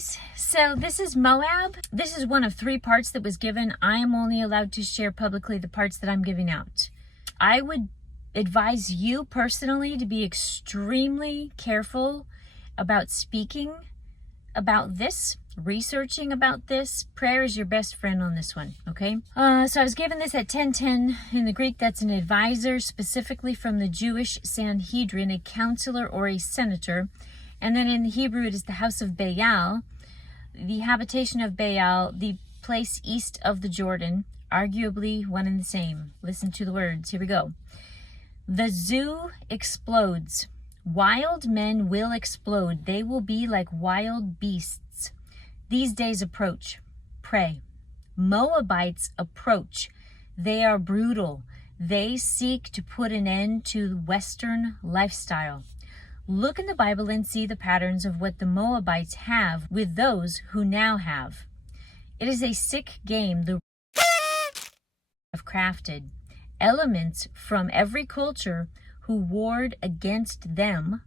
guys, so this is MOAB. This is one of 3 parts that was given. I am only allowed to share publicly the parts that I'm giving out. I would advise you personally to be extremely careful about speaking about this, researching about this. Prayer is your best friend on this one, okay? So I was given this at 10:10. In the Greek, that's an advisor, specifically from the Jewish Sanhedrin, a counselor or a senator. And then in the Hebrew, it is the house of Baal, the habitation of Baal, the place east of the Jordan, arguably one and the same. Listen to the words. Here we go. The zoo explodes. Wild men will explode. They will be like wild beasts. These days approach. Pray. Moabites approach. They are brutal. They seek to put an end to Western lifestyle. Look in the Bible and see the patterns of what the Moabites have with those who now have. It is a sick game the have crafted. Elements from every culture who warred against them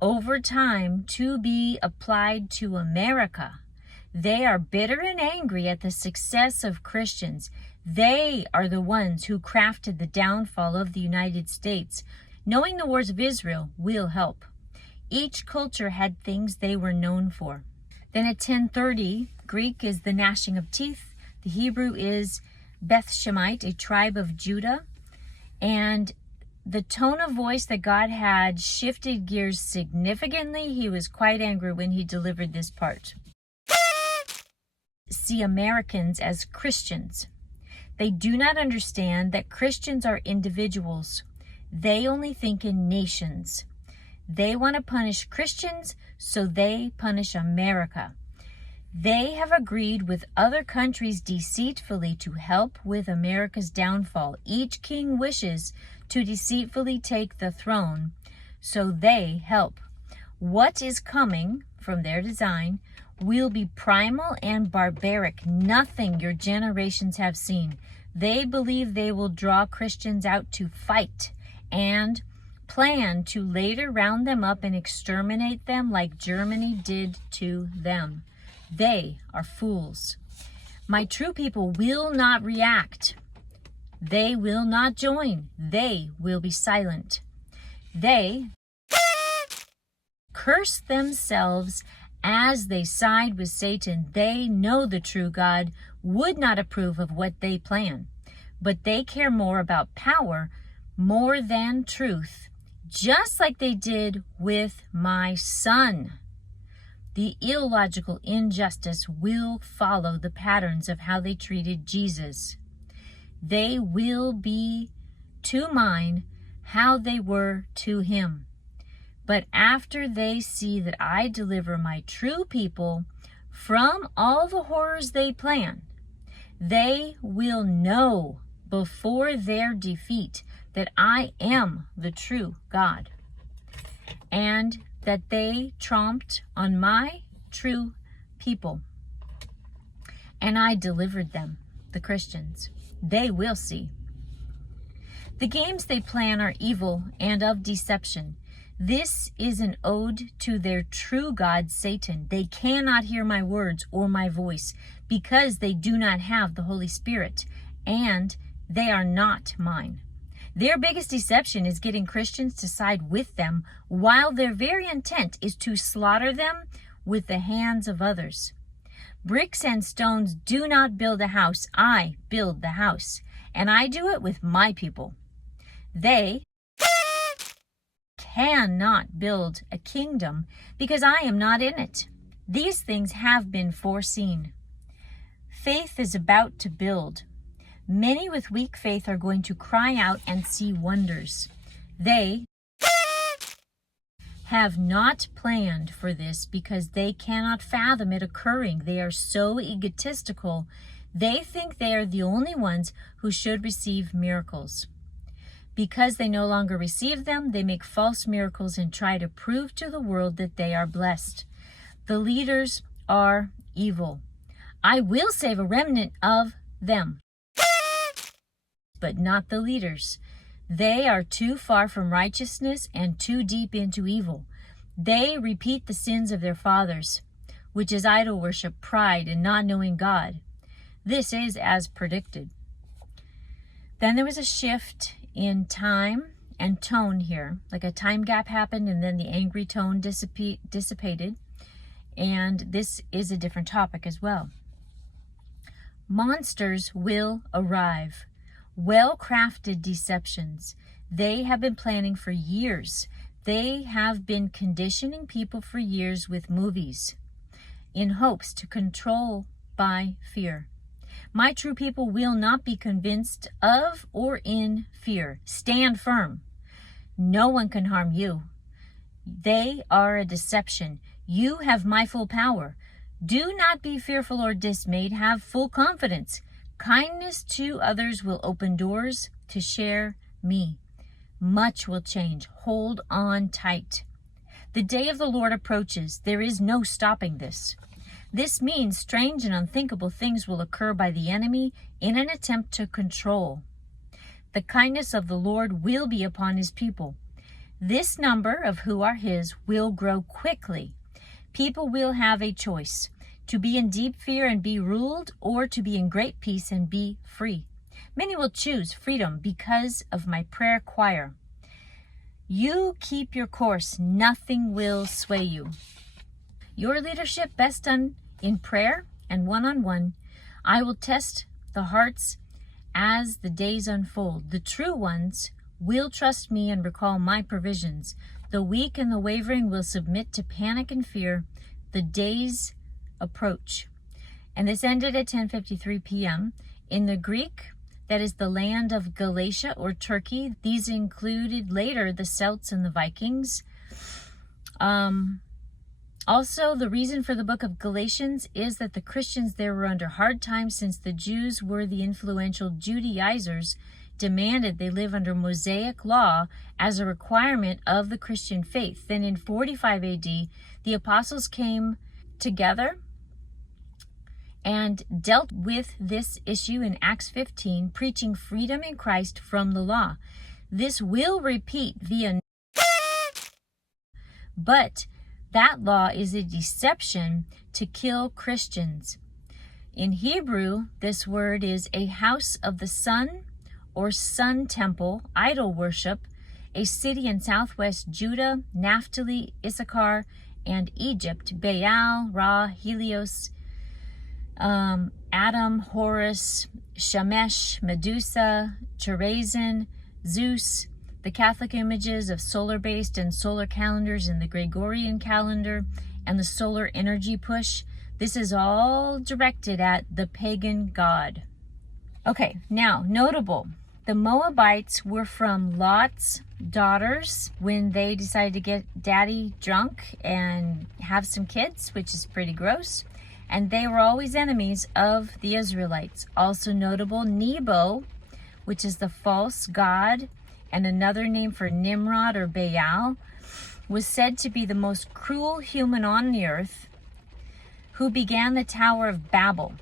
over time to be applied to America. They are bitter and angry at the success of Christians. They are the ones who crafted the downfall of the United States. Knowing the wars of Israel will help. Each culture had things they were known for. Then at 10:30, Greek is the gnashing of teeth. The Hebrew is Beth Shemite, a tribe of Judah. And the tone of voice that God had shifted gears significantly. He was quite angry when he delivered this part. See Americans as Christians. They do not understand that Christians are individuals. They only think in nations. They want to punish Christians, so they punish America. They have agreed with other countries deceitfully to help with America's downfall. Each king wishes to deceitfully take the throne, so they help. What is coming from their design will be primal and barbaric, nothing your generations have seen. They believe they will draw Christians out to fight and plan to later round them up and exterminate them like Germany did to them. They are fools. My true people will not react. They will not join. They will be silent. They curse themselves as they side with Satan. They know the true God would not approve of what they plan, but they care more about power more than truth, just like they did with my son. The illogical injustice will follow the patterns of how they treated Jesus. They will be to mine how they were to him. But after they see that I deliver my true people from all the horrors they plan, they will know before their defeat that I am the true God, and that they tromped on my true people, and I delivered them, the Christians. They will see. The games they plan are evil and of deception. This is an ode to their true God, Satan. They cannot hear my words or my voice because they do not have the Holy Spirit, and they are not mine. Their biggest deception is getting Christians to side with them, while their very intent is to slaughter them with the hands of others. Bricks and stones do not build a house. I build the house, and I do it with my people. They cannot build a kingdom because I am not in it. These things have been foreseen. Faith is about to build. Many with weak faith are going to cry out and see wonders. They have not planned for this because they cannot fathom it occurring. They are so egotistical. They think they are the only ones who should receive miracles. Because they no longer receive them, they make false miracles and try to prove to the world that they are blessed. The leaders are evil. I will save a remnant of them, but not the leaders. They are too far from righteousness and too deep into evil. They repeat the sins of their fathers, which is idol worship, pride, and not knowing God. This is as predicted. Then there was a shift in time and tone here. Like a time gap happened, and then the angry tone dissipated. And this is a different topic as well. Monsters will arrive. Well-crafted deceptions. They have been planning for years. They have been conditioning people for years with movies in hopes to control by fear. My true people will not be convinced of or in fear. Stand firm. No one can harm you. They are a deception. You have my full power. Do not be fearful or dismayed. Have full confidence. Kindness to others will open doors to share me. Much will change. Hold on tight. The day of the Lord approaches. There is no stopping this. This means strange and unthinkable things will occur by the enemy in an attempt to control. The kindness of the Lord will be upon his people. This number of who are his will grow quickly. People will have a choice, to be in deep fear and be ruled, or to be in great peace and be free. Many will choose freedom because of my prayer choir. You keep your course. Nothing will sway you. Your leadership best done in prayer and one-on-one. I will test the hearts as the days unfold. The true ones will trust me and recall my provisions. The weak and the wavering will submit to panic and fear. The days approach. And this ended at 10:53 p.m. In the Greek, that is the land of Galatia or Turkey. These included later the Celts and the Vikings. Also, the reason for the book of Galatians is that the Christians there were under hard times since the Jews were the influential Judaizers demanded they live under Mosaic law as a requirement of the Christian faith. Then in 45 AD, the apostles came together and dealt with this issue in Acts 15, preaching freedom in Christ from the law. This will repeat via, but that law is a deception to kill Christians. In Hebrew, this word is a house of the sun or sun temple, idol worship, a city in southwest Judah, Naphtali, Issachar, and Egypt, Baal, Ra, Helios, Adam, Horus, Shemesh, Medusa, Chorazin, Zeus, the Catholic images of solar-based and solar calendars in the Gregorian calendar, and the solar energy push. This is all directed at the pagan god. Okay, now, notable. The Moabites were from Lot's daughters when they decided to get daddy drunk and have some kids, which is pretty gross. And they were always enemies of the Israelites. Also notable, Nebo, which is the false god, and another name for Nimrod or Baal, was said to be the most cruel human on the earth, who began the Tower of Babel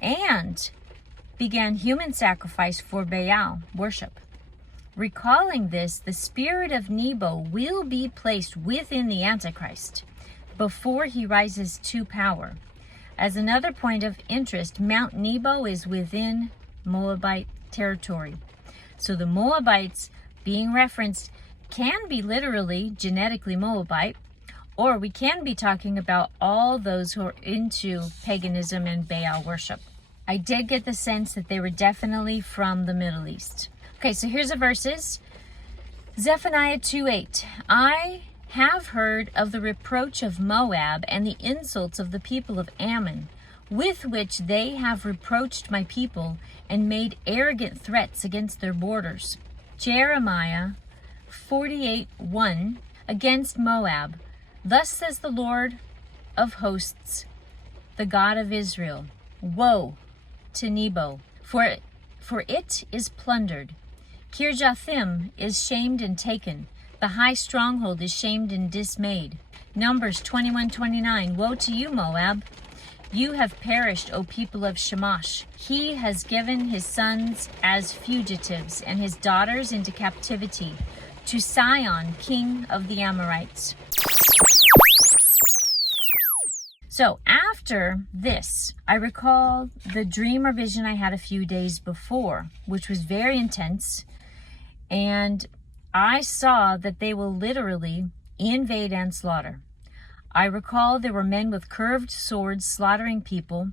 and began human sacrifice for Baal worship. Recalling this, the spirit of Nebo will be placed within the Antichrist before he rises to power. As another point of interest, Mount Nebo is within Moabite territory. So the Moabites being referenced can be literally genetically Moabite, or we can be talking about all those who are into paganism and Baal worship. I did get the sense that they were definitely from the Middle East. Okay, so here's the verses. Zephaniah 2:8. I have heard of the reproach of Moab and the insults of the people of Ammon, with which they have reproached my people and made arrogant threats against their borders. Jeremiah 48:1. Against Moab. Thus says the Lord of hosts, the God of Israel. Woe to Nebo, for it is plundered. Kirjathim is shamed and taken. The high stronghold is shamed and dismayed. Numbers 21:29. Woe to you, Moab! You have perished, O people of Shamash. He has given his sons as fugitives and his daughters into captivity to Sihon, king of the Amorites. So after this, I recall the dream or vision I had a few days before, which was very intense. And I saw that they will literally invade and slaughter. I recall there were men with curved swords slaughtering people.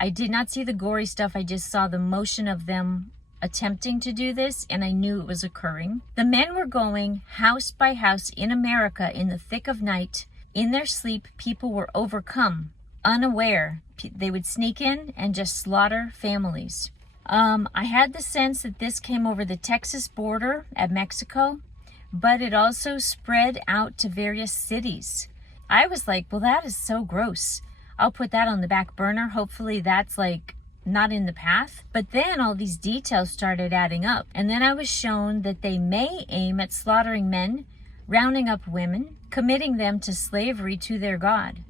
I did not see the gory stuff. I just saw the motion of them attempting to do this, and I knew it was occurring. The men were going house by house in America in the thick of night. In their sleep, people were overcome, unaware. They would sneak in and just slaughter families. I had the sense that this came over the Texas border at Mexico, but it also spread out to various cities. I was like, well, that is so gross. I'll put that on the back burner. Hopefully that's like not in the path. But then all these details started adding up. And then I was shown that they may aim at slaughtering men, rounding up women, committing them to slavery to their God.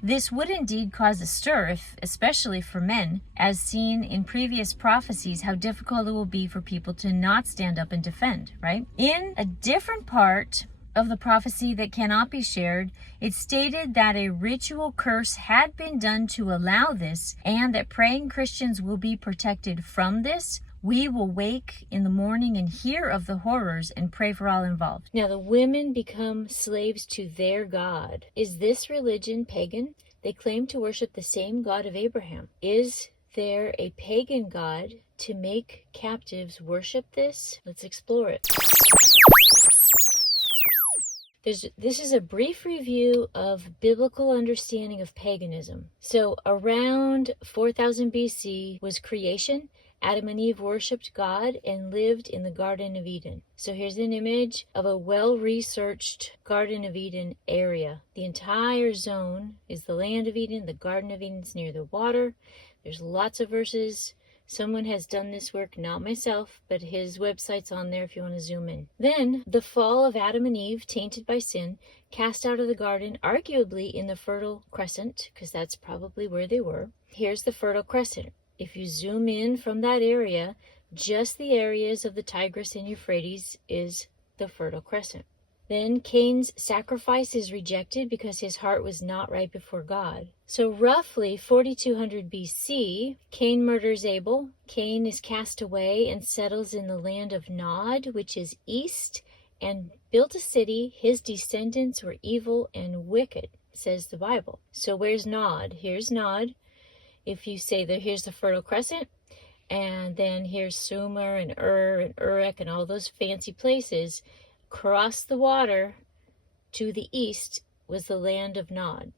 This would indeed cause a stir, especially for men, as seen in previous prophecies, how difficult it will be for people to not stand up and defend, right? In a different part of the prophecy that cannot be shared, it stated that a ritual curse had been done to allow this, and that praying Christians will be protected from this. We will wake in the morning and hear of the horrors and pray for all involved. Now the women become slaves to their God. Is this religion pagan? They claim to worship the same God of Abraham. Is there a pagan God to make captives worship this? Let's explore it. This is a brief review of biblical understanding of paganism. So around 4000 BC was creation. Adam and Eve worshipped God and lived in the Garden of Eden. So here's an image of a well-researched Garden of Eden area. The entire zone is the land of Eden. The Garden of Eden is near the water. There's lots of verses. Someone has done this work, not myself, but his website's on there if you want to zoom in. Then, the fall of Adam and Eve, tainted by sin, cast out of the garden, arguably in the Fertile Crescent, because that's probably where they were. Here's the Fertile Crescent. If you zoom in from that area, just the areas of the Tigris and Euphrates is the Fertile Crescent. Then Cain's sacrifice is rejected because his heart was not right before God. So roughly 4200 BC, Cain murders Abel. Cain is cast away and settles in the land of Nod, which is east, and built a city. His descendants were evil and wicked, says the Bible. So where's Nod? Here's Nod. If you say that here's the Fertile Crescent, and then here's Sumer and and Uruk and all those fancy places, across the water to the east was the land of Nod.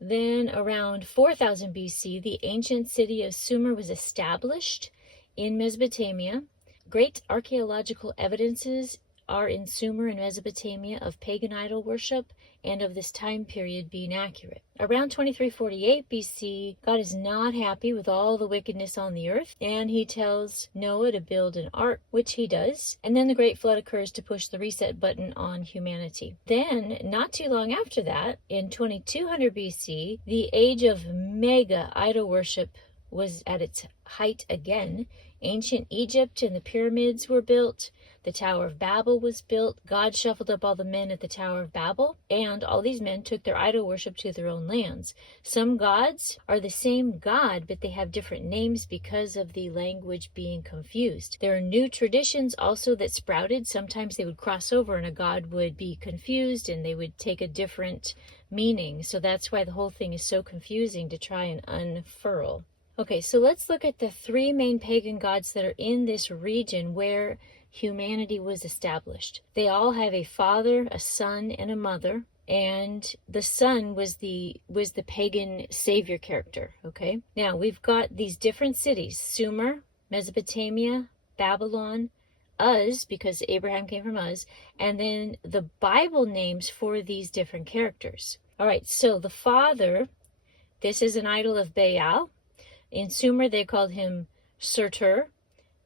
Then around 4000 BC, the ancient city of Sumer was established in Mesopotamia. Great archaeological evidences are in Sumer and Mesopotamia of pagan idol worship and of this time period being accurate. Around 2348 BC, God is not happy with all the wickedness on the earth, and he tells Noah to build an ark, which he does, and then the Great Flood occurs to push the reset button on humanity. Then, not too long after that, in 2200 BC, the age of mega idol worship was at its height again. Ancient Egypt and the pyramids were built. The Tower of Babel was built. God shuffled up all the men at the Tower of Babel, and all these men took their idol worship to their own lands. Some gods are the same God, but they have different names because of the language being confused. There are new traditions also that sprouted. Sometimes they would cross over and a god would be confused and they would take a different meaning. So that's why the whole thing is so confusing to try and unfurl. Okay, so let's look at the three main pagan gods that are in this region where humanity was established. They all have a father, a son, and a mother, and the son was the pagan savior character, okay? Now, we've got these different cities: Sumer, Mesopotamia, Babylon, Uz, because Abraham came from Uz, and then the Bible names for these different characters. All right, so the father, this is an idol of Baal. In Sumer, they called him Surtur.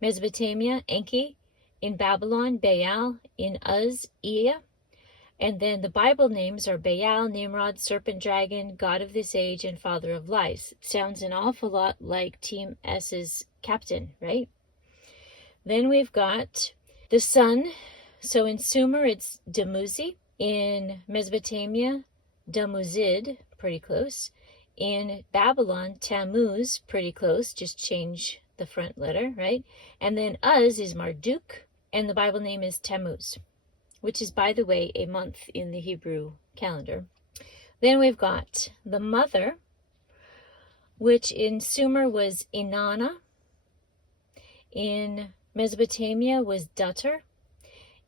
Mesopotamia, Enki. In Babylon, Baal. In Uz, Ea. And then the Bible names are Baal, Nimrod, serpent dragon, god of this age, and father of lies. Sounds an awful lot like Team S's captain, right? Then we've got the sun. So in Sumer, it's Dumuzi. In Mesopotamia, Dumuzid, pretty close. In Babylon, Tammuz, pretty close, just change the front letter, right? And then Uz is Marduk, and the Bible name is Tammuz, which is, by the way, a month in the Hebrew calendar. Then we've got the mother, which in Sumer was Inanna, in Mesopotamia was Dutter,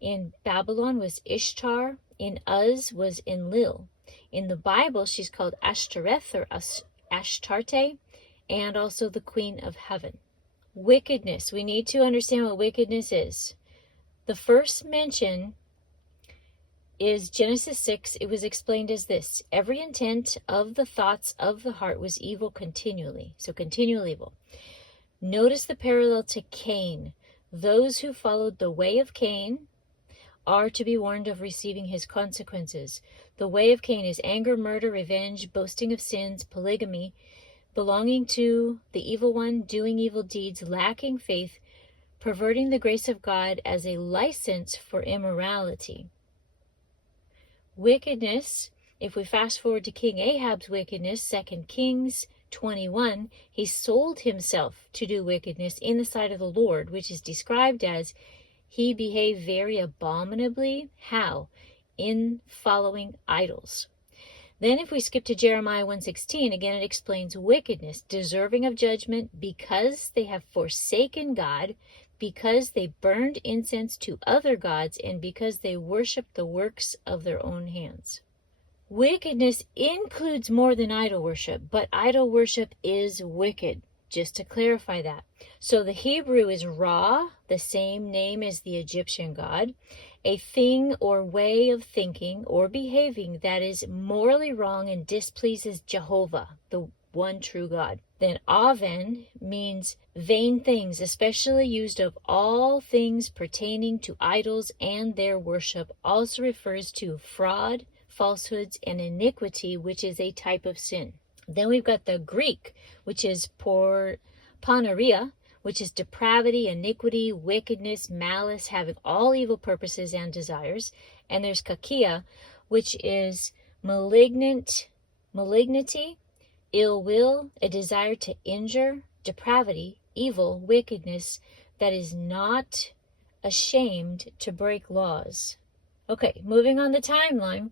in Babylon was Ishtar, in Uz was Enlil. In the Bible, she's called Ashtoreth or Ashtarte, and also the Queen of Heaven. Wickedness. We need to understand what wickedness is. The first mention is Genesis 6. It was explained as this: every intent of the thoughts of the heart was evil continually. So continual evil. Notice the parallel to Cain. Those who followed the way of Cain are to be warned of receiving his consequences. The way of Cain is anger, murder, revenge, boasting of sins, polygamy, belonging to the evil one, doing evil deeds, lacking faith, perverting the grace of God as a license for immorality. Wickedness, if we fast forward to King Ahab's wickedness, 2 Kings 21, he sold himself to do wickedness in the sight of the Lord, which is described as he behaved very abominably. How? In following idols. Then if we skip to Jeremiah 1:16, again it explains wickedness, deserving of judgment because they have forsaken God, because they burned incense to other gods, and because they worshiped the works of their own hands. Wickedness includes more than idol worship, but idol worship is wicked, just to clarify that. So the Hebrew is Ra, the same name as the Egyptian god, a thing or way of thinking or behaving that is morally wrong and displeases Jehovah, the one true God. Then Aven means vain things, especially used of all things pertaining to idols and their worship. Also refers to fraud, falsehoods, and iniquity, which is a type of sin. Then we've got the Greek, which is porneia, which is depravity, iniquity, wickedness, malice, having all evil purposes and desires. And there's kakia, which is malignity, ill will, a desire to injure, depravity, evil, wickedness, that is not ashamed to break laws. Okay, moving on the timeline.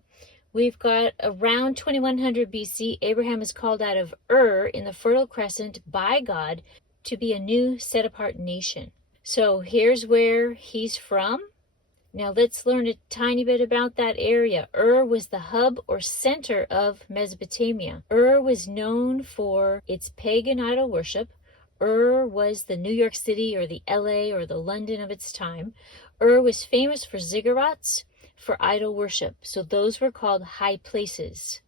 We've got around 2100 BC, Abraham is called out of Ur in the Fertile Crescent by God to be a new set-apart nation. So here's where he's from. Now let's learn a tiny bit about that area. Ur was the hub or center of Mesopotamia. Ur was known for its pagan idol worship. Ur was the New York City or the LA or the London of its time. Ur was famous for ziggurats, for idol worship. So those were called high places.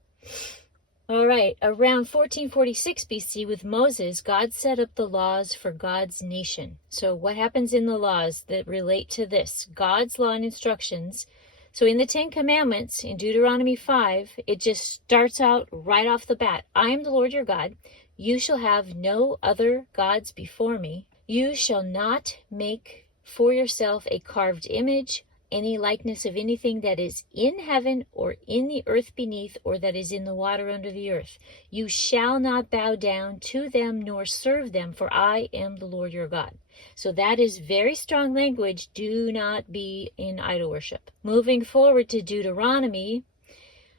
All right, around 1446 BC with Moses, God set up the laws for God's nation. So what happens in the laws that relate to this? God's law and instructions. So in the 10 Commandments, in Deuteronomy 5, it just starts out right off the bat. I am the Lord your God. You shall have no other gods before me. You shall not make for yourself a carved image, any likeness of anything that is in heaven or in the earth beneath or that is in the water under the earth. You shall not bow down to them nor serve them, for I am the Lord your God. So that is very strong language. Do not be in idol worship. Moving forward to Deuteronomy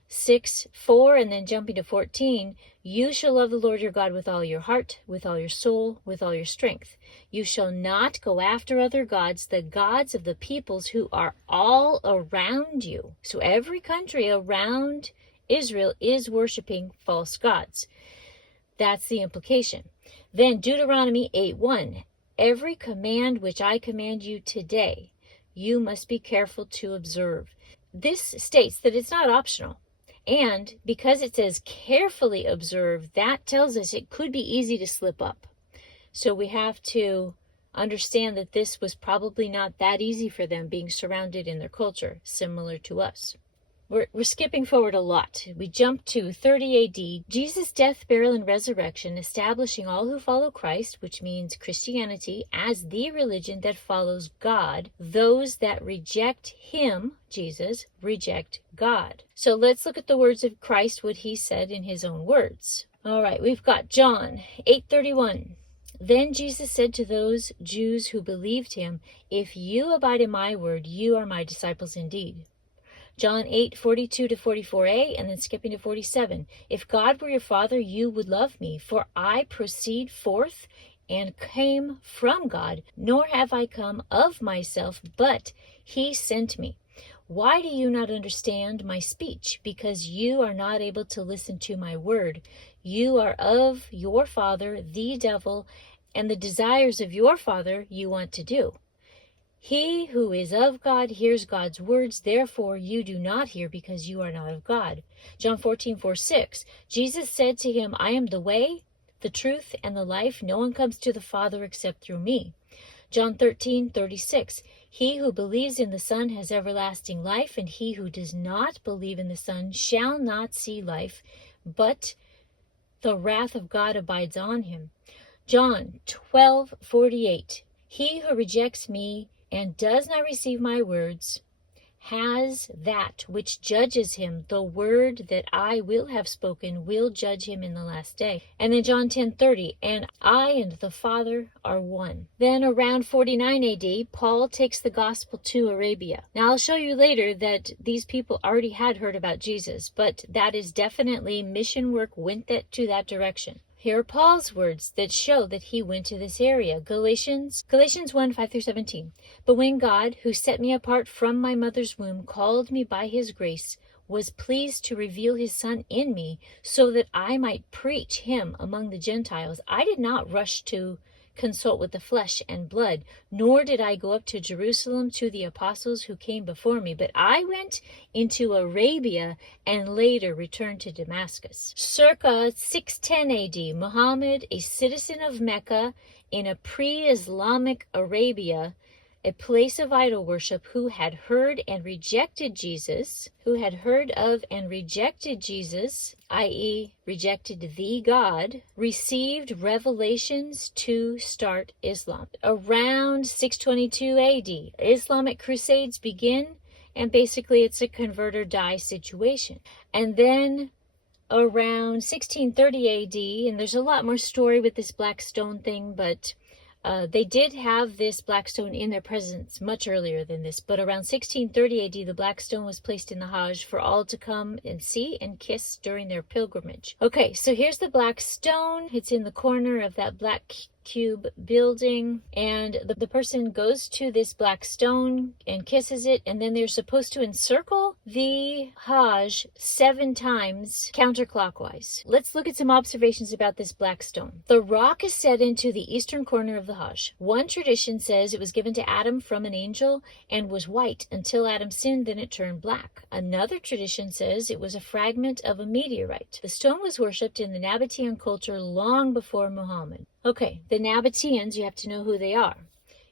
6:4 and then jumping to 14, you shall love the Lord your God with all your heart, with all your soul, with all your strength. You shall not go after other gods, the gods of the peoples who are all around you. So every country around Israel is worshiping false gods. That's the implication. Then Deuteronomy 8:1, every command which I command you today, you must be careful to observe. This states that it's not optional. And because it says carefully observe, that tells us it could be easy to slip up. So we have to understand that this was probably not that easy for them, being surrounded in their culture, similar to us. We're skipping forward a lot. We jump to 30 AD, Jesus' death, burial, and resurrection, establishing all who follow Christ, which means Christianity, as the religion that follows God. Those that reject him, Jesus, reject God. So let's look at the words of Christ, what he said in his own words. All right, we've got John 8:31. Then Jesus said to those Jews who believed him, "If you abide in my word, you are my disciples indeed." John 8:42 to 44a, and then skipping to 47. If God were your father, you would love me, for I proceed forth and came from God, nor have I come of myself, but he sent me. Why do you not understand my speech? Because you are not able to listen to my word. You are of your father, the devil, and the desires of your father you want to do. He who is of God hears God's words, therefore you do not hear because you are not of God. John 14:4-6. Jesus said to him, I am the way, the truth, and the life. No one comes to the Father except through me. John 13:36. He who believes in the Son has everlasting life, and he who does not believe in the Son shall not see life, but the wrath of God abides on him. John 12:48. He who rejects me and does not receive my words has that which judges him. The word that I will have spoken will judge him in the last day. And then John 10:30, and I and the Father are one. Then around 49 AD, Paul takes the gospel to Arabia. Now I'll show you later that these people already had heard about Jesus, but that is definitely mission work went to that direction. Here are Paul's words that show that he went to this area. Galatians 1:5-17. But when God, who set me apart from my mother's womb, called me by his grace, was pleased to reveal his Son in me, so that I might preach him among the Gentiles, I did not rush to consult with the flesh and blood, nor did I go up to Jerusalem to the apostles who came before me, but I went into Arabia and later returned to Damascus. Circa 610 AD, Muhammad, a citizen of Mecca in a pre-Islamic Arabia, a place of idol worship, who had heard of and rejected Jesus, i.e. rejected the God, received revelations to start Islam. Around 622 AD, Islamic crusades begin, and basically it's a convert or die situation. And then around 1630 AD, and there's a lot more story with this black stone thing, but they did have this black stone in their presence much earlier than this, but around 1630 AD, the black stone was placed in the Hajj for all to come and see and kiss during their pilgrimage. Okay, so here's the black stone. It's in the corner of that black cube building, and the person goes to this black stone and kisses it, and then they're supposed to encircle the Hajj 7 times counterclockwise. Let's look at some observations about this black stone. The rock is set into the eastern corner of the Hajj. One tradition says it was given to Adam from an angel and was white until Adam sinned, then it turned black. Another tradition says it was a fragment of a meteorite. The stone was worshipped in the Nabatean culture long before Muhammad. Okay, the Nabateans, you have to know who they are.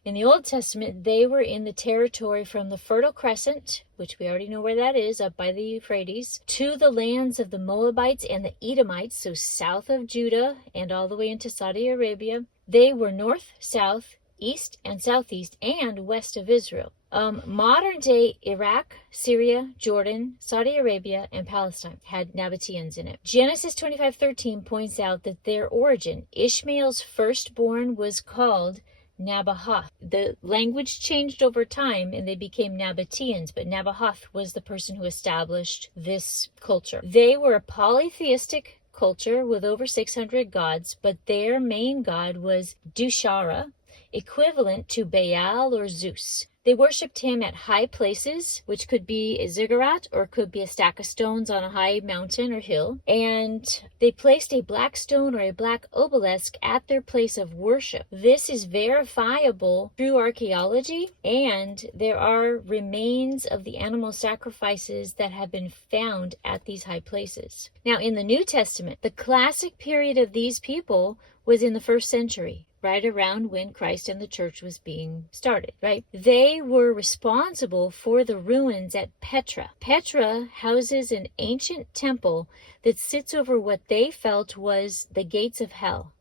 In the Old Testament, they were in the territory from the Fertile Crescent, which we already know where that is, up by the Euphrates, to the lands of the Moabites and the Edomites, so south of Judah and all the way into Saudi Arabia. They were north, south, east and southeast, and west of Israel. Modern-day Iraq, Syria, Jordan, Saudi Arabia, and Palestine had Nabateans in it. Genesis 25:13 points out that their origin, Ishmael's firstborn, was called Nabahoth. The language changed over time and they became Nabateans, but Nabahoth was the person who established this culture. They were a polytheistic culture with over 600 gods, but their main god was Dushara, equivalent to Baal or Zeus. They worshipped him at high places, which could be a ziggurat or could be a stack of stones on a high mountain or hill. And they placed a black stone or a black obelisk at their place of worship. This is verifiable through archaeology, and there are remains of the animal sacrifices that have been found at these high places. Now, in the New Testament, the classic period of these people was in the 1st century. right around when Christ and the church was being started, right? They were responsible for the ruins at Petra. Petra houses an ancient temple that sits over what they felt was the gates of hell.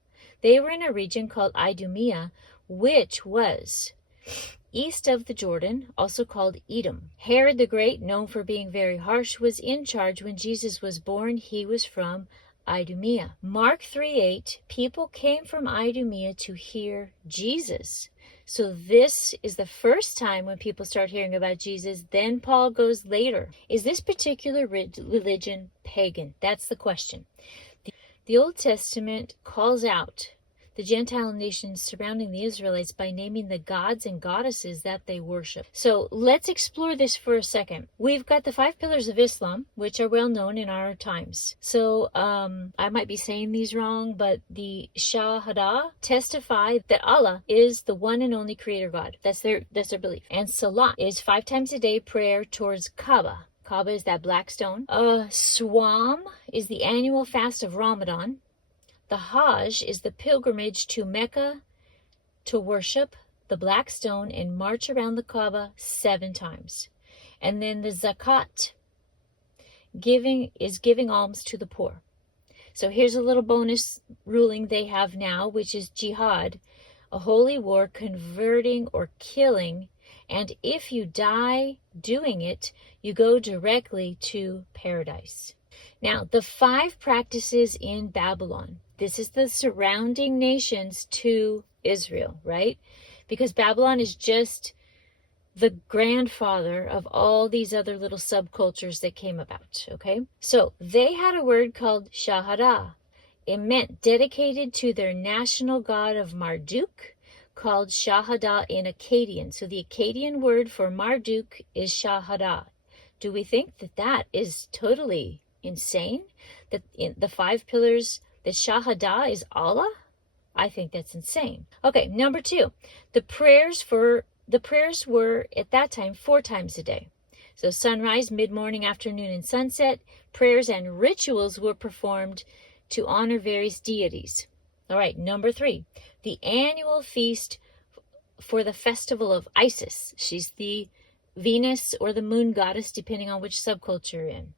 They were in a region called Idumea, which was east of the Jordan, also called Edom. Herod the Great, known for being very harsh, was in charge when Jesus was born. He was from Idumea. Mark 3:8, people came from Idumea to hear Jesus. So this is the first time when people start hearing about Jesus. Then Paul goes later. Is this particular religion pagan? That's the question. The Old Testament calls out the Gentile nations surrounding the Israelites by naming the gods and goddesses that they worship. So let's explore this for a second. We've got the 5 pillars of Islam, which are well known in our times. So I might be saying these wrong, but the Shahada testify that Allah is the one and only creator God. That's their belief. And Salah is 5 times a day prayer towards Kaaba. Kaaba is that black stone. Swam is the annual fast of Ramadan. The Hajj is the pilgrimage to Mecca to worship the black stone and march around the Kaaba 7 times. And then the Zakat is giving alms to the poor. So here's a little bonus ruling they have now, which is jihad, a holy war converting or killing. And if you die doing it, you go directly to paradise. Now, the 5 practices in Babylon. This is the surrounding nations to Israel, right? Because Babylon is just the grandfather of all these other little subcultures that came about, okay? So they had a word called Shahada. It meant dedicated to their national god of Marduk, called Shahada in Akkadian. So the Akkadian word for Marduk is Shahada. Do we think that that is totally insane? That in the 5 pillars, that Shahada is Allah? I think that's insane. Okay, number 2. The prayers were at that time 4 times a day. So sunrise, mid-morning, afternoon, and sunset. Prayers and rituals were performed to honor various deities. All right, number 3. The annual feast for the festival of Isis. She's the Venus or the moon goddess, depending on which subculture you're in.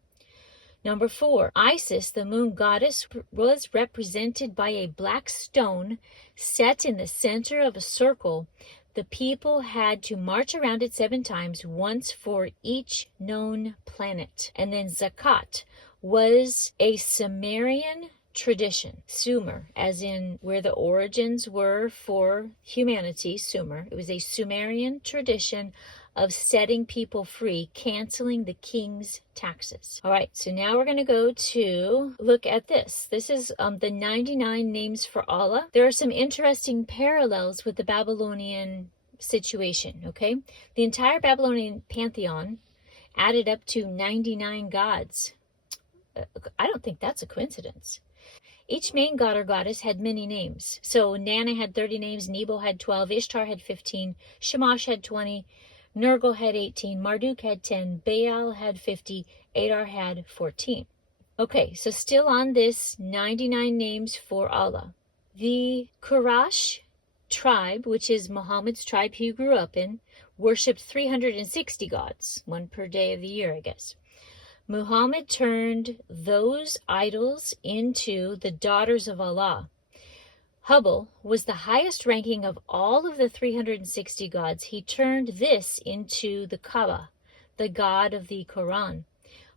Number 4, Isis, the moon goddess, was represented by a black stone set in the center of a circle. The people had to march around it 7 times, once for each known planet. And then Zakat was a Sumerian tradition. Sumer, as in where the origins were for humanity, Sumer. It was a Sumerian tradition of setting people free, canceling the king's taxes. All right, so now we're going to go to look at this. This is the 99 names for Allah. There are some interesting parallels with the Babylonian situation, okay? The entire Babylonian pantheon added up to 99 gods. I don't think that's a coincidence. Each main god or goddess had many names. So Nana had 30 names, Nebo had 12, Ishtar had 15, Shamash had 20, Nergal had 18, Marduk had 10, Baal had 50, Adar had 14. Okay, so still on this 99 names for Allah. The Quraysh tribe, which is Muhammad's tribe he grew up in, worshipped 360 gods, 1 per day of the year, I guess. Muhammad turned those idols into the daughters of Allah. Hubble was the highest ranking of all of the 360 gods. He turned this into the Kaaba, the god of the Quran.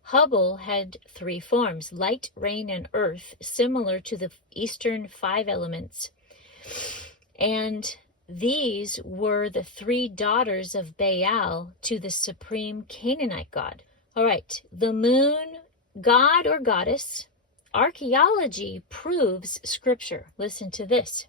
Hubble had 3 forms, light, rain, and earth, similar to the Eastern 5 elements. And these were the 3 daughters of Baal to the supreme Canaanite god. All right, the moon god or goddess. Archaeology proves scripture. Listen to this.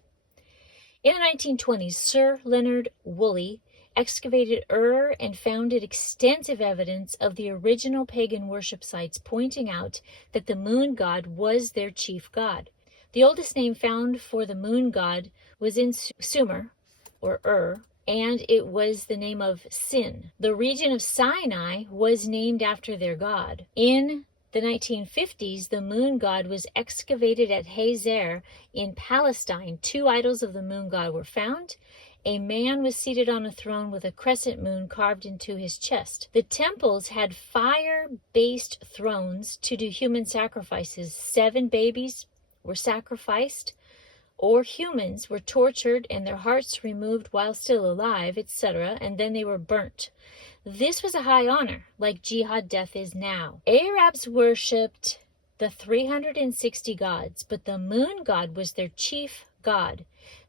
In the 1920s, Sir Leonard Woolley excavated Ur and found extensive evidence of the original pagan worship sites, pointing out that the moon god was their chief god. The oldest name found for the moon god was in Sumer, or Ur, and it was the name of Sin. The region of Sinai was named after their god. In the 1950s, the moon god was excavated at Hazer in Palestine. 2 idols of the moon god were found. A man was seated on a throne with a crescent moon carved into his chest. The temples had fire-based thrones to do human sacrifices. 7 babies were sacrificed, or humans were tortured and their hearts removed while still alive, etc., and then they were burnt. This was a high honor, like jihad death is now. Arabs worshipped the 360 gods, but the moon god was their chief god.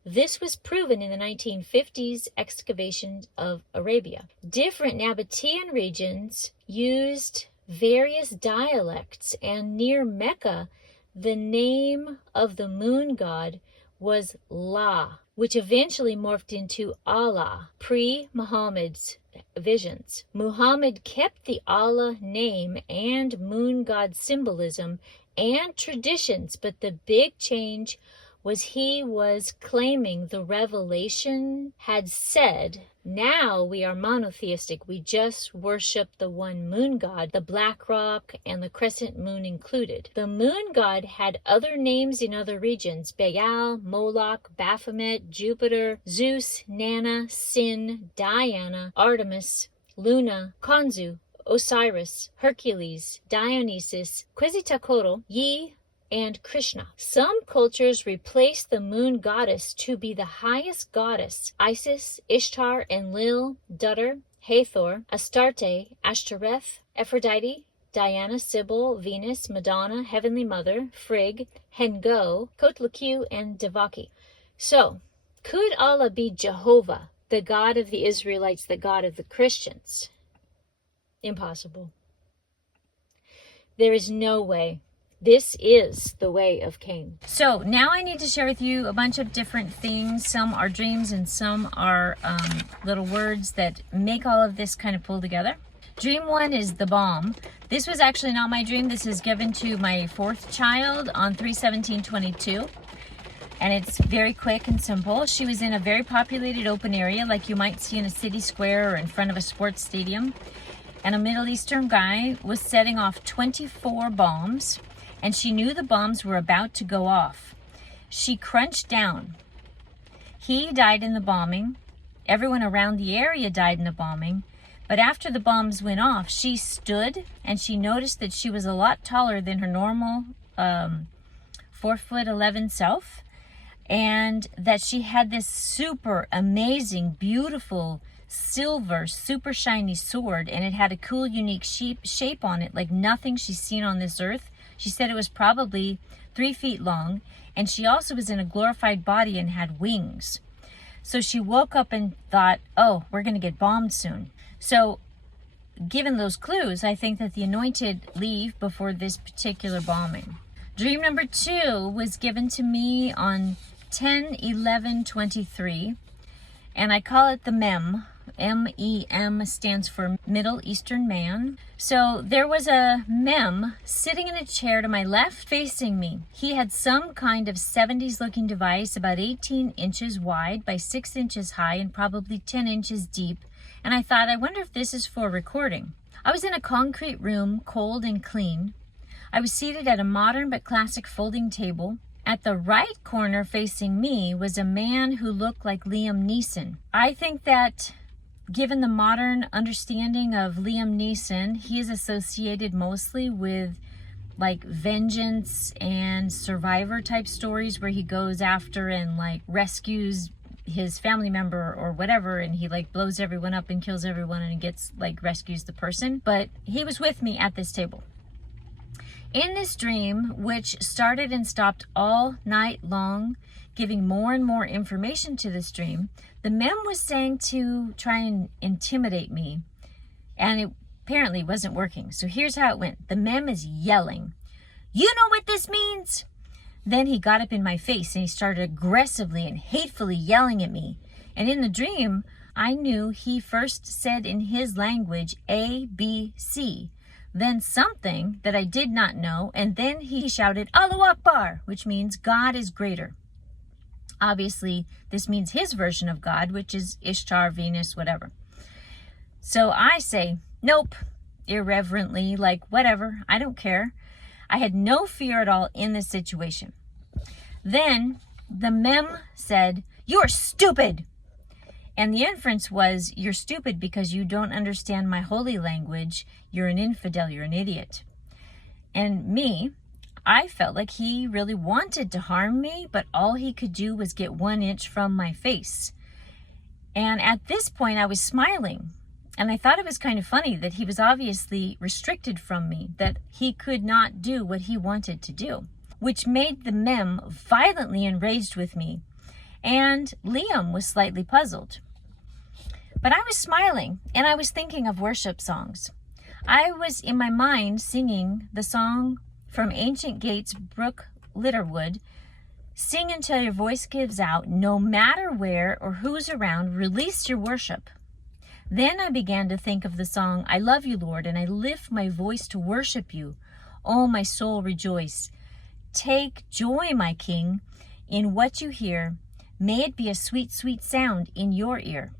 This was proven in the 1950s excavations of Arabia. Different Nabatean regions used various dialects, and near Mecca, the name of the moon god was La, which eventually morphed into Allah, pre-Muhammad's visions. Muhammad kept the Allah name and moon god symbolism and traditions, but the big change was he was claiming the revelation had said, now we are monotheistic. We just worship the one moon god, the black rock and the crescent moon included. The moon god had other names in other regions: Baal, Moloch, Baphomet, Jupiter, Zeus, Nana, Sin, Diana, Artemis, Luna, Khonsu, Osiris, Hercules, Dionysus, Quetzalcoatl, Yi, and Krishna. Some cultures replace the moon goddess to be the highest goddess: Isis, Ishtar, Enlil, Dutter, Hathor, Astarte, Ashtoreth, Aphrodite, Diana, Sybil, Venus, Madonna, Heavenly Mother, Frigg, Hengo, Kotlaku, and Devaki. So, could Allah be Jehovah, the God of the Israelites, the God of the Christians? Impossible. There is no way. This is the way of Cain. So now I need to share with you a bunch of different things. Some are dreams and some are little words that make all of this kind of pull together. Dream 1 is the bomb. This was actually not my dream. This is given to my 4th child on 3/17/22. And it's very quick and simple. She was in a very populated open area like you might see in a city square or in front of a sports stadium. And a Middle Eastern guy was setting off 24 bombs. And she knew the bombs were about to go off. She crunched down. He died in the bombing. Everyone around the area died in the bombing. But after the bombs went off, she stood and she noticed that she was a lot taller than her normal 4'11" self. And that she had this super amazing, beautiful, silver, super shiny sword. And it had a cool, unique shape on it, like nothing she's seen on this earth. She said it was probably 3 feet long, and she also was in a glorified body and had wings. So she woke up and thought, oh, we're going to get bombed soon. So given those clues, I think that the anointed leave before this particular bombing. Dream number 2 was given to me on 10/11/23, and I call it the MEM. M-E-M stands for Middle Eastern Man. So there was a mem sitting in a chair to my left facing me. He had some kind of 70s looking device about 18 inches wide by 6 inches high and probably 10 inches deep. And I thought, I wonder if this is for recording. I was in a concrete room, cold and clean. I was seated at a modern but classic folding table. At the right corner facing me was a man who looked like Liam Neeson. I think that given the modern understanding of Liam Neeson, he is associated mostly with like vengeance and survivor type stories where he goes after and like rescues his family member or whatever, and he like blows everyone up and kills everyone and gets like rescues the person. But he was with me at this table. In this dream, which started and stopped all night long, giving more and more information to this dream, the mem was saying to try and intimidate me, and it apparently wasn't working. So here's how it went. The mem is yelling, "You know what this means?" Then he got up in my face and he started aggressively and hatefully yelling at me. And in the dream, I knew he first said in his language A, B, C, then something that I did not know, and then he shouted Allahu Akbar, which means God is greater. Obviously, this means his version of God, which is Ishtar, Venus, whatever. So I say, nope, irreverently, like, whatever, I don't care. I had no fear at all in this situation. Then the mem said, "You're stupid." And the inference was, you're stupid because you don't understand my holy language. You're an infidel. You're an idiot. And me, I felt like he really wanted to harm me, but all he could do was get 1 inch from my face. And at this point, I was smiling. And I thought it was kind of funny that he was obviously restricted from me, that he could not do what he wanted to do, which made the mem violently enraged with me. And Liam was slightly puzzled. But I was smiling, and I was thinking of worship songs. I was in my mind singing the song from Ancient Gates, Brooke Litterwood, "Sing until your voice gives out, no matter where or who's around, release your worship." Then I began to think of the song, "I love you, Lord, and I lift my voice to worship you. Oh, my soul, rejoice. Take joy, my King, in what you hear. May it be a sweet, sweet sound in your ear."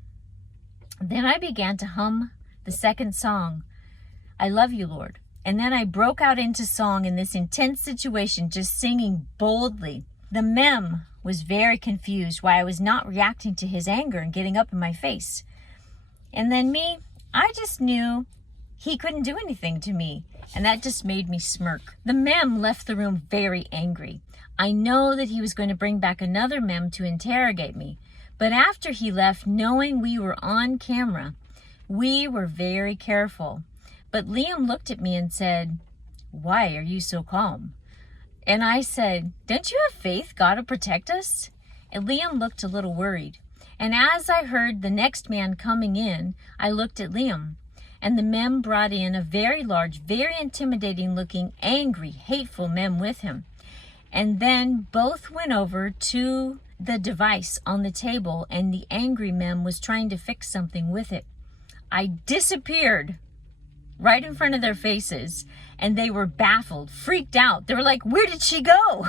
Then I began to hum the second song, "I love you, Lord." And then I broke out into song in this intense situation, just singing boldly. The mem was very confused why I was not reacting to his anger and getting up in my face. And then me, I just knew he couldn't do anything to me, and that just made me smirk. The mem left the room very angry. I know that he was going to bring back another mem to interrogate me, but after he left, knowing we were on camera, we were very careful. But Liam looked at me and said, "Why are you so calm?" And I said, "Don't you have faith God will protect us?" And Liam looked a little worried. And as I heard the next man coming in, I looked at Liam. And the mem brought in a very large, very intimidating looking, angry, hateful mem with him. And then both went over to the device on the table, and the angry mem was trying to fix something with it. I disappeared right in front of their faces, and they were baffled, freaked out. They were like, "Where did she go?"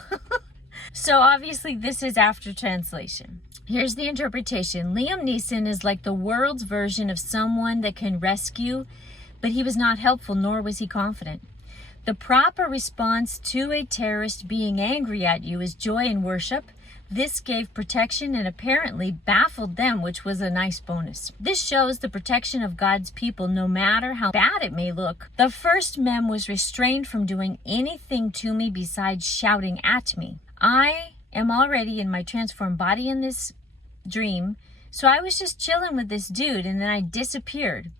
So obviously this is after translation. Here's the interpretation. Liam Neeson is like the world's version of someone that can rescue, but he was not helpful, nor was he confident. The proper response to a terrorist being angry at you is joy and worship. This gave protection and apparently baffled them, which was a nice bonus. This shows the protection of God's people, no matter how bad it may look. The first mem was restrained from doing anything to me besides shouting at me. I am already in my transformed body in this dream, so I was just chilling with this dude, and then I disappeared.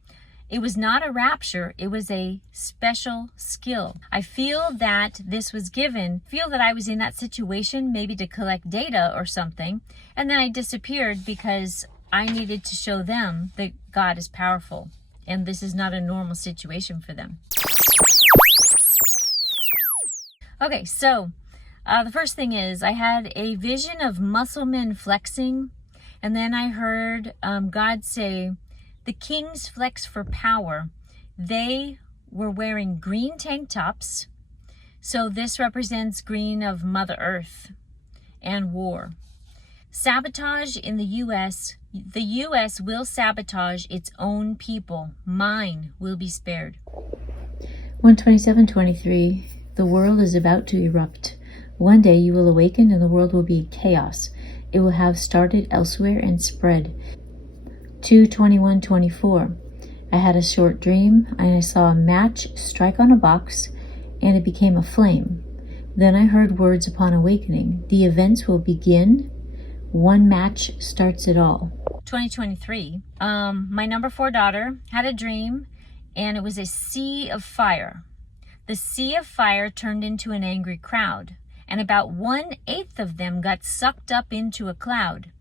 It was not a rapture, it was a special skill. I feel that this was given, feel that I was in that situation maybe to collect data or something, and then I disappeared because I needed to show them that God is powerful, and this is not a normal situation for them. Okay, so the first thing is I had a vision of muscle men flexing, and then I heard God say, "The kings flex for power." They were wearing green tank tops. So this represents green of Mother Earth and war. Sabotage in the U.S. The U.S. will sabotage its own people. Mine will be spared. 127:23. The world is about to erupt. One day you will awaken and the world will be chaos. It will have started elsewhere and spread. 2:21:24. I had a short dream and I saw a match strike on a box and it became a flame. Then I heard words upon awakening. The events will begin. One match starts it all. 2023. My number 4 daughter had a dream and it was a sea of fire. The sea of fire turned into an angry crowd, and about 1/8 of them got sucked up into a cloud.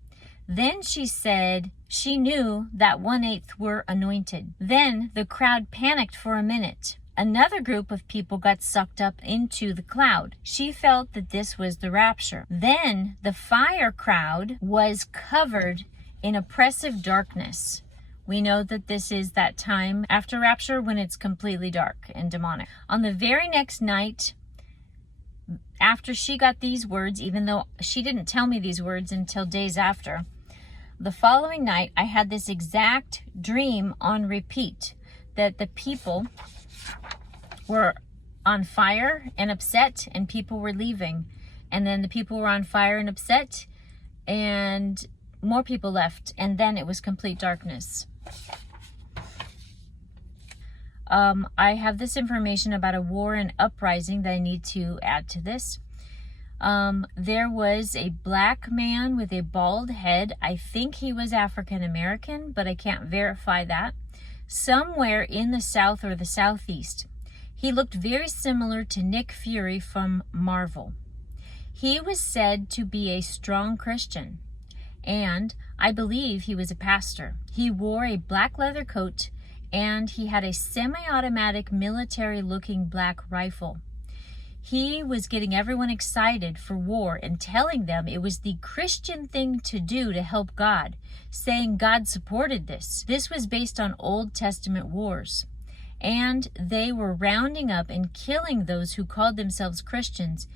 Then she said she knew that 1/8 were anointed. Then the crowd panicked for a minute. Another group of people got sucked up into the cloud. She felt that this was the rapture. Then the fire crowd was covered in oppressive darkness. We know that this is that time after rapture when it's completely dark and demonic. On the very next night, after she got these words, even though she didn't tell me these words until days after, the following night I had this exact dream on repeat, that the people were on fire and upset, and people were leaving. And then the people were on fire and upset, and more people left, and then it was complete darkness. I have this information about a war and uprising that I need to add to this. There was a black man with a bald head. I think he was African American, but I can't verify that. Somewhere in the South or the Southeast. He looked very similar to Nick Fury from Marvel. He was said to be a strong Christian, and I believe he was a pastor. He wore a black leather coat, and he had a semi-automatic military-looking black rifle. He was getting everyone excited for war and telling them it was the Christian thing to do to help God, saying God supported this. This was based on Old Testament wars. And they were rounding up and killing those who called themselves Christians,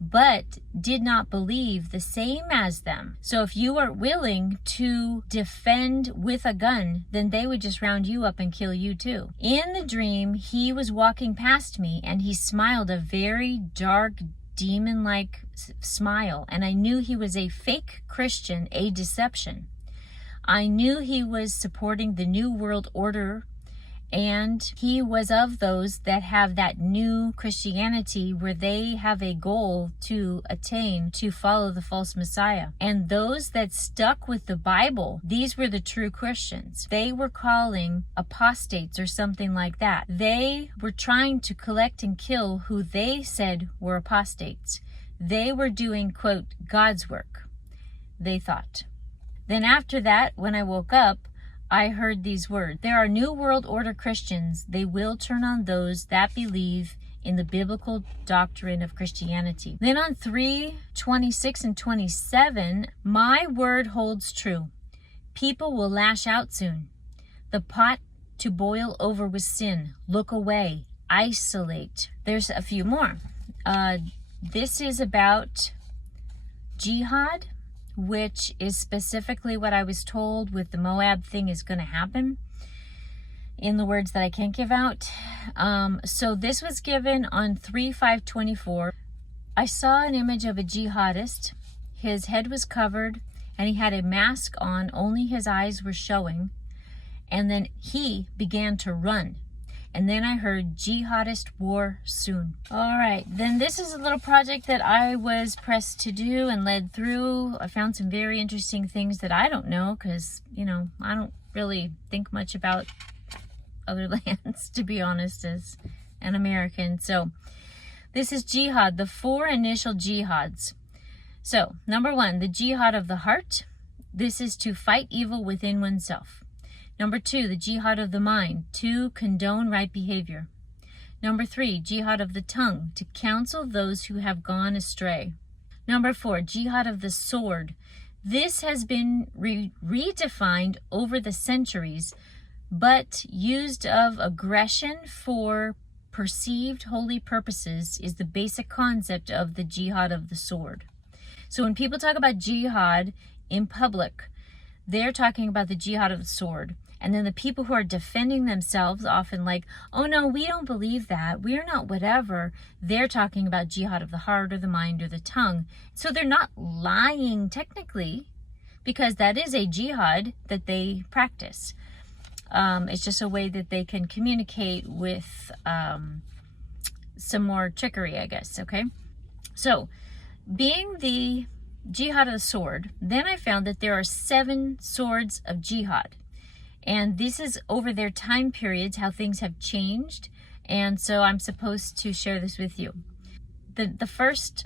but did not believe the same as them. So if you weren't willing to defend with a gun, then they would just round you up and kill you too. In the dream, he was walking past me, and he smiled a very dark, demon-like smile, and I knew he was a fake Christian, a deception. I knew he was supporting the New World Order, and he was of those that have that new Christianity where they have a goal to attain to follow the false Messiah. And those that stuck with the Bible, these were the true Christians. They were calling apostates or something like that. They were trying to collect and kill who they said were apostates. They were doing, quote, God's work, they thought. Then after that, when I woke up, I heard these words. There are New World Order Christians. They will turn on those that believe in the biblical doctrine of Christianity. Then on 3:26 and 27, my word holds true. People will lash out soon. The pot to boil over with sin. Look away. Isolate. There's a few more. This is about jihad, which is specifically what I was told with the MOAB thing is going to happen, in the words that I can't give out. So this was given on 3/5/24. I saw an image of a jihadist. His head was covered, and he had a mask on. Only his eyes were showing. And then he began to run. And then I heard jihadist war soon. All right, then this is a little project that I was pressed to do and led through. I found some very interesting things that I don't know because, I don't really think much about other lands, to be honest, as an American. So this is jihad, the 4 initial jihads. So number 1, the jihad of the heart. This is to fight evil within oneself. Number 2, the jihad of the mind, to condone right behavior. Number 3, jihad of the tongue, to counsel those who have gone astray. Number 4, jihad of the sword. This has been redefined over the centuries, but used of aggression for perceived holy purposes is the basic concept of the jihad of the sword. So when people talk about jihad in public, they're talking about the jihad of the sword. And then the people who are defending themselves, often like, oh no, we don't believe that, we're not whatever, they're talking about jihad of the heart or the mind or the tongue. So they're not lying technically, because that is a jihad that they practice. It's just a way that they can communicate with some more trickery, I guess, okay? So, being the jihad of the sword, then I found that there are 7 swords of jihad. And this is over their time periods, how things have changed. And so I'm supposed to share this with you. The first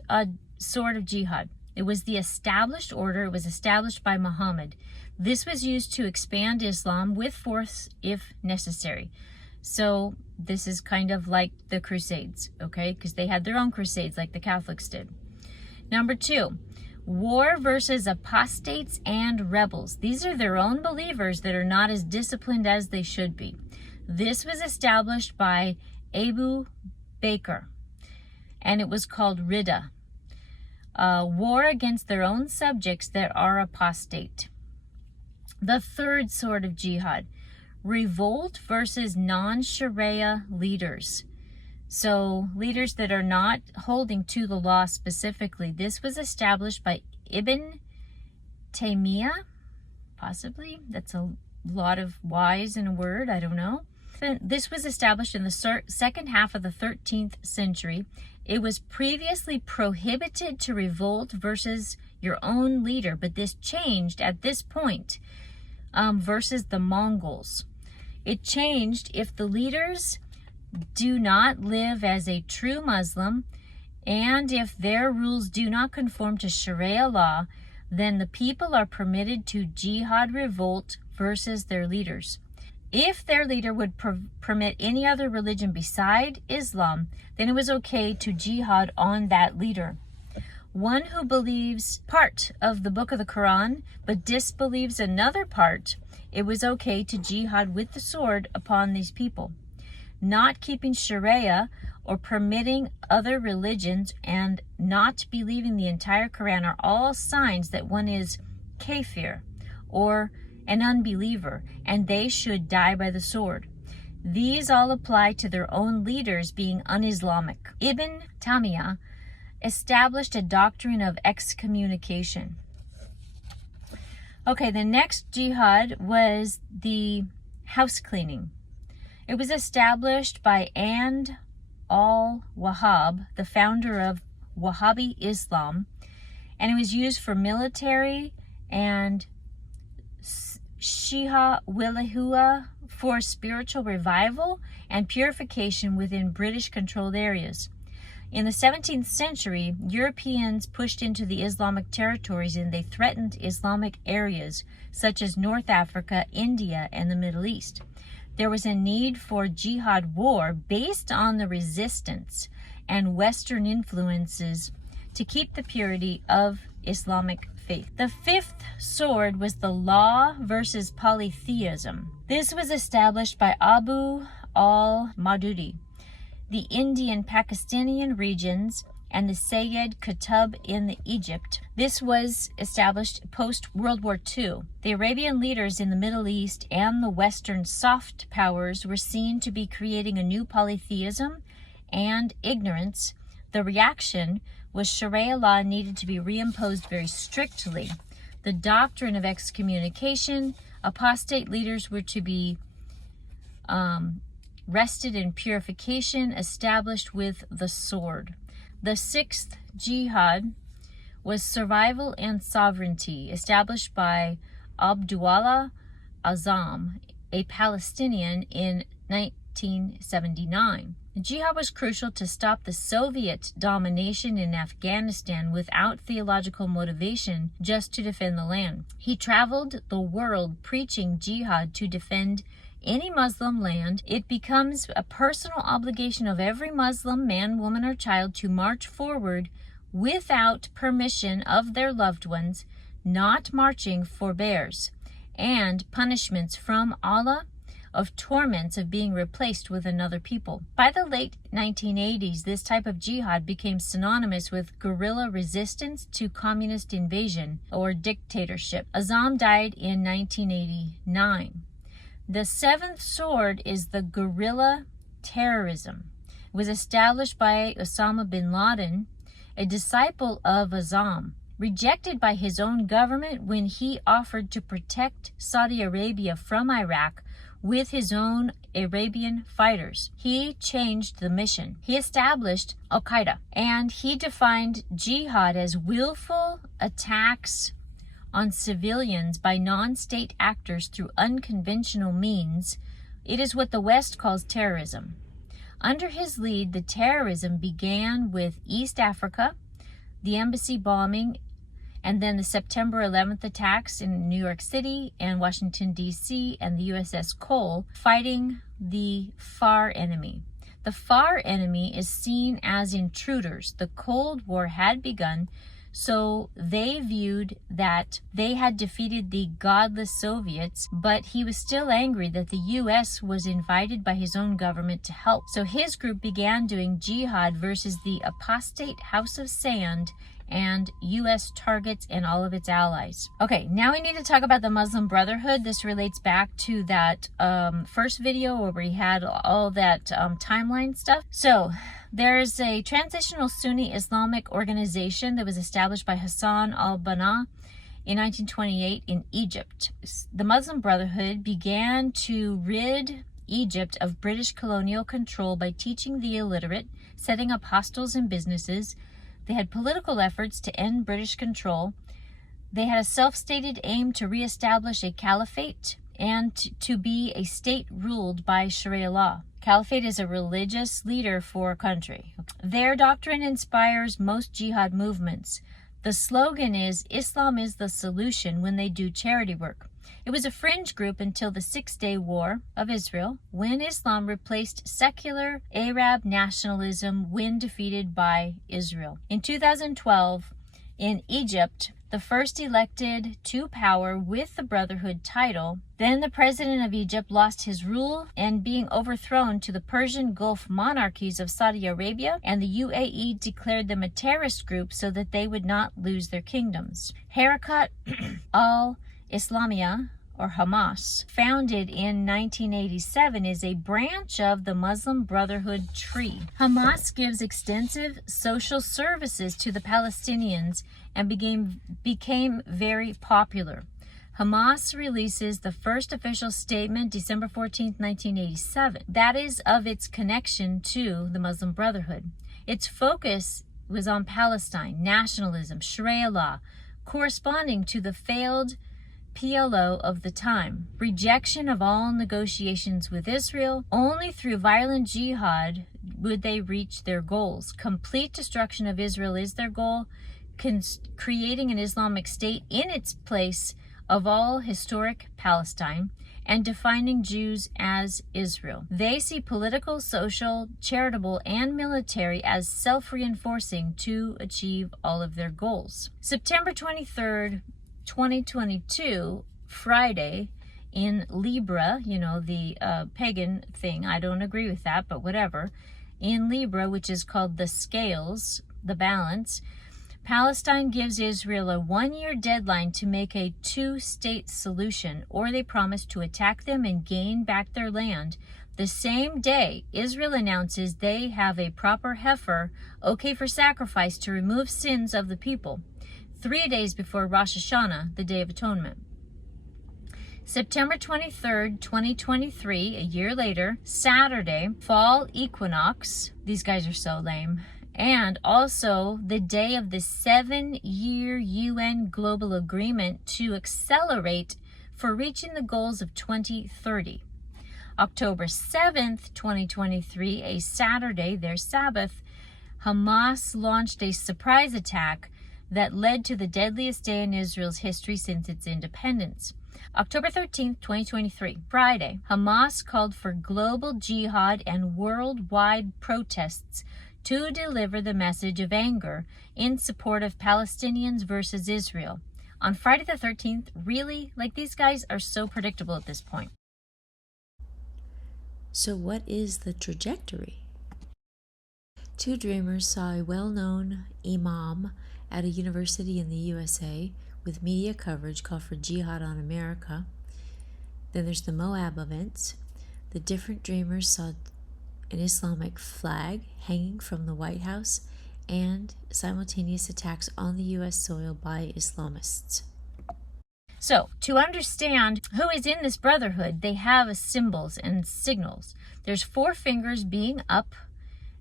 sword of jihad, it was the established order. It was established by Muhammad. This was used to expand Islam with force if necessary. So this is kind of like the Crusades, okay? Because they had their own crusades like the Catholics did. Number 2, war versus apostates and rebels. These are their own believers that are not as disciplined as they should be. This was established by Abu Bakr, and it was called Ridda. War against their own subjects that are apostate. The third sword of jihad, revolt versus non-Sharia leaders. So leaders that are not holding to the law specifically. This was established by Ibn Taymiyyah, possibly. That's a lot of Y's in a word, I don't know. This was established in the second half of the 13th century. It was previously prohibited to revolt versus your own leader, but this changed at this point versus the Mongols. It changed if the leaders do not live as a true Muslim, and if their rules do not conform to Sharia law, then the people are permitted to jihad revolt versus their leaders. If their leader would permit any other religion beside Islam, then it was okay to jihad on that leader. One who believes part of the book of the Quran but disbelieves another part, it was okay to jihad with the sword upon these people. Not keeping Sharia or permitting other religions and not believing the entire Quran are all signs that one is kafir or an unbeliever, and they should die by the sword. These all apply to their own leaders being un-Islamic. Ibn Taymiyyah established a doctrine of excommunication. Okay, the next jihad was the house cleaning. It was established by And al-Wahhab, the founder of Wahhabi Islam, and it was used for military and Shia Willahua for spiritual revival and purification within British-controlled areas. In the 17th century, Europeans pushed into the Islamic territories and they threatened Islamic areas such as North Africa, India, and the Middle East. There was a need for jihad war based on the resistance and Western influences to keep the purity of Islamic faith. The fifth sword was the law versus polytheism. This was established by Abu al-Maududi, the Indian Pakistani regions, and the Sayyid Qutb in Egypt. This was established post-World War II. The Arabian leaders in the Middle East and the Western soft powers were seen to be creating a new polytheism and ignorance. The reaction was Sharia law needed to be reimposed very strictly. The doctrine of excommunication, apostate leaders were to be rested in purification, established with the sword. The sixth jihad was survival and sovereignty, established by Abdullah Azam, a Palestinian, in 1979. The jihad was crucial to stop the Soviet domination in Afghanistan without theological motivation, just to defend the land. He traveled the world preaching jihad to defend any Muslim land. It becomes a personal obligation of every Muslim man, woman, or child to march forward without permission of their loved ones. Not marching forbears, and punishments from Allah of torments of being replaced with another people. By the late 1980s, this type of jihad became synonymous with guerrilla resistance to communist invasion or dictatorship. Azam died in 1989. The seventh sword is the guerrilla terrorism. It was established by Osama bin Laden, a disciple of Azam, rejected by his own government when he offered to protect Saudi Arabia from Iraq with his own Arabian fighters. He changed the mission. He established Al-Qaeda, and he defined jihad as willful attacks on civilians by non-state actors through unconventional means. It is what the West calls terrorism. Under his lead, the terrorism began with East Africa, the embassy bombing, and then the September 11th attacks in New York City and Washington, D.C., and the USS Cole, fighting the far enemy. The far enemy is seen as intruders. The Cold War had begun, so they viewed that they had defeated the godless Soviets, but he was still angry that the U.S. was invited by his own government to help. So his group began doing jihad versus the apostate House of Sand and U.S. targets and all of its allies. Okay, now we need to talk about the Muslim Brotherhood. This relates back to that first video where we had all that timeline stuff. So there's a transitional Sunni Islamic organization that was established by Hassan al-Banna in 1928 in Egypt. The Muslim Brotherhood began to rid Egypt of British colonial control by teaching the illiterate, setting up hostels and businesses. They had political efforts to end British control. They had a self-stated aim to reestablish a caliphate and to be a state ruled by Sharia law. Caliphate is a religious leader for a country. Their doctrine inspires most jihad movements. The slogan is, Islam is the solution, when they do charity work. It was a fringe group until the Six-Day War of Israel, when Islam replaced secular Arab nationalism when defeated by Israel. In 2012, in Egypt, the first elected to power with the Brotherhood title, then the president of Egypt lost his rule and being overthrown to the Persian Gulf monarchies of Saudi Arabia, and the UAE declared them a terrorist group so that they would not lose their kingdoms. Harakat al-Islamiyah, or Hamas, founded in 1987, is a branch of the Muslim Brotherhood tree. Hamas gives extensive social services to the Palestinians and became very popular. Hamas releases the first official statement December 14, 1987. That is of its connection to the Muslim Brotherhood. Its focus was on Palestine, nationalism, Sharia law, corresponding to the failed PLO of the time. Rejection of all negotiations with Israel. Only through violent jihad would they reach their goals. Complete destruction of Israel is their goal, creating an Islamic State in its place of all historic Palestine, and defining Jews as Israel. They see political, social, charitable, and military as self-reinforcing to achieve all of their goals. September 23rd, 2022, Friday, in Libra, the pagan thing. I don't agree with that, but whatever. In Libra, which is called the scales, the balance, Palestine gives Israel a 1-year deadline to make a 2-state solution, or they promise to attack them and gain back their land. The same day, Israel announces they have a proper heifer, okay for sacrifice to remove sins of the people, 3 days before Rosh Hashanah, the Day of Atonement. September 23rd, 2023, a year later, Saturday, fall equinox. These guys are so lame. And also the day of the 7-year UN global agreement to accelerate for reaching the goals of 2030. October 7th, 2023, a Saturday, their Sabbath, Hamas launched a surprise attack that led to the deadliest day in Israel's history since its independence. October 13th, 2023, Friday, Hamas called for global jihad and worldwide protests to deliver the message of anger in support of Palestinians versus Israel. On Friday the 13th, really? These guys are so predictable at this point. So what is the trajectory? Two dreamers saw a well-known imam at a university in the USA with media coverage call for jihad on America. Then there's the MOAB events. The different dreamers saw an Islamic flag hanging from the White House and simultaneous attacks on the U.S. soil by Islamists. So, to understand who is in this brotherhood, they have symbols and signals. There's 4 fingers being up.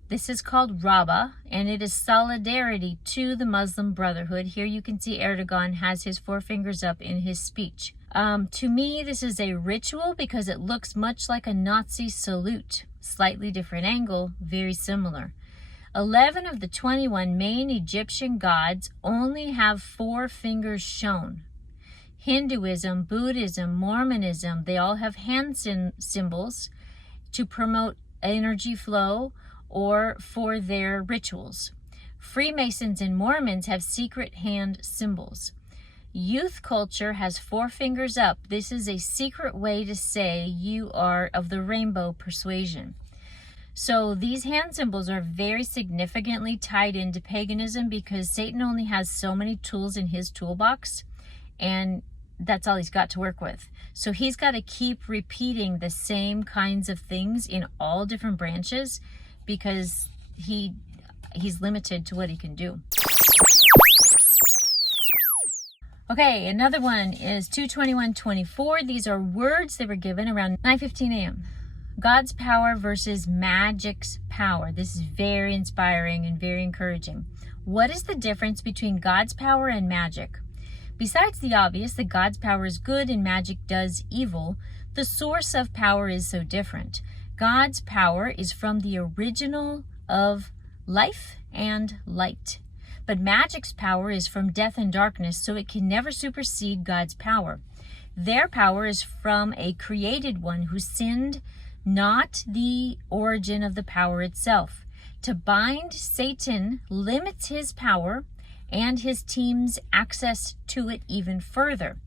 This is called Rabba, and it is solidarity to the Muslim Brotherhood. Here you can see Erdogan has his 4 fingers up in his speech. To me, this is a ritual because it looks much like a Nazi salute. Slightly different angle, very similar. 11 of the 21 main Egyptian gods only have 4 fingers shown. Hinduism, Buddhism, Mormonism, they all have hand symbols to promote energy flow or for their rituals. Freemasons and Mormons have secret hand symbols. Youth culture has 4 fingers up. This is a secret way to say you are of the rainbow persuasion. So these hand symbols are very significantly tied into paganism because Satan only has so many tools in his toolbox, and that's all he's got to work with. So he's got to keep repeating the same kinds of things in all different branches because he's limited to what he can do. Okay, another one is 2:21:24. These are words that were given around 9:15 a.m. God's power versus magic's power. This is very inspiring and very encouraging. What is the difference between God's power and magic? Besides the obvious that God's power is good and magic does evil, the source of power is so different. God's power is from the original of life and light. But magic's power is from death and darkness, so it can never supersede God's power. Their power is from a created one who sinned, not the origin of the power itself. To bind Satan limits his power and his team's access to it even further.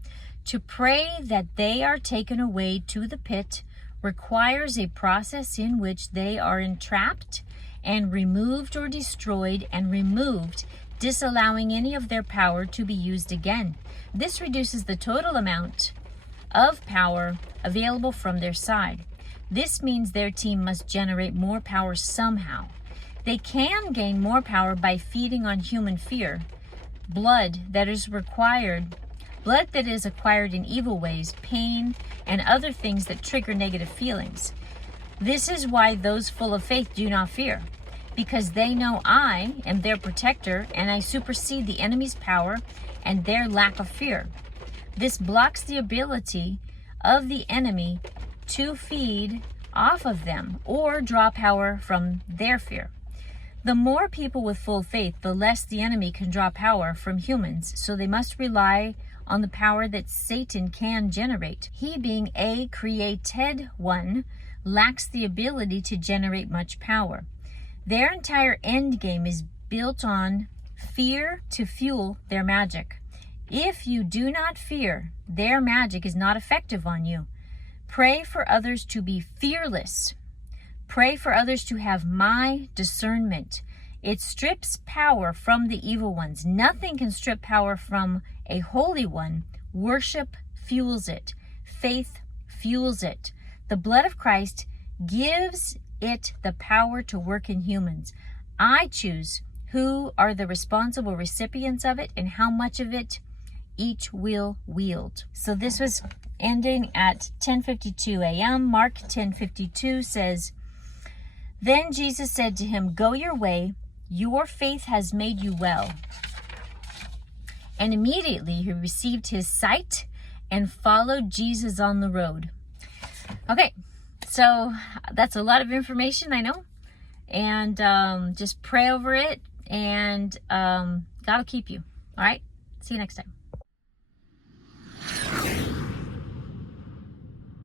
To pray that they are taken away to the pit requires a process in which they are entrapped and removed or destroyed and removed, disallowing any of their power to be used again. This reduces the total amount of power available from their side. This means their team must generate more power somehow. They can gain more power by feeding on human fear, blood that is acquired in evil ways, pain, and other things that trigger negative feelings. This is why those full of faith do not fear, because they know I am their protector and I supersede the enemy's power and their lack of fear. This blocks the ability of the enemy to feed off of them or draw power from their fear. The more people with full faith, the less the enemy can draw power from humans, so they must rely on the power that Satan can generate. He, being a created one, lacks the ability to generate much power. Their entire end game is built on fear to fuel their magic. If you do not fear, their magic is not effective on you. Pray for others to be fearless. Pray for others to have my discernment. It strips power from the evil ones. Nothing can strip power from a holy one. Worship fuels it. Faith fuels it. The blood of Christ gives it the power to work in humans. I choose who are the responsible recipients of it and how much of it each will wield. So this was ending at 10:52 a.m. Mark 10:52 says, Then Jesus said to him, Go your way, your faith has made you well. And immediately he received his sight and followed Jesus on the road. Okay, so that's a lot of information, I know. And just pray over it, and God will keep you. All right, see you next time.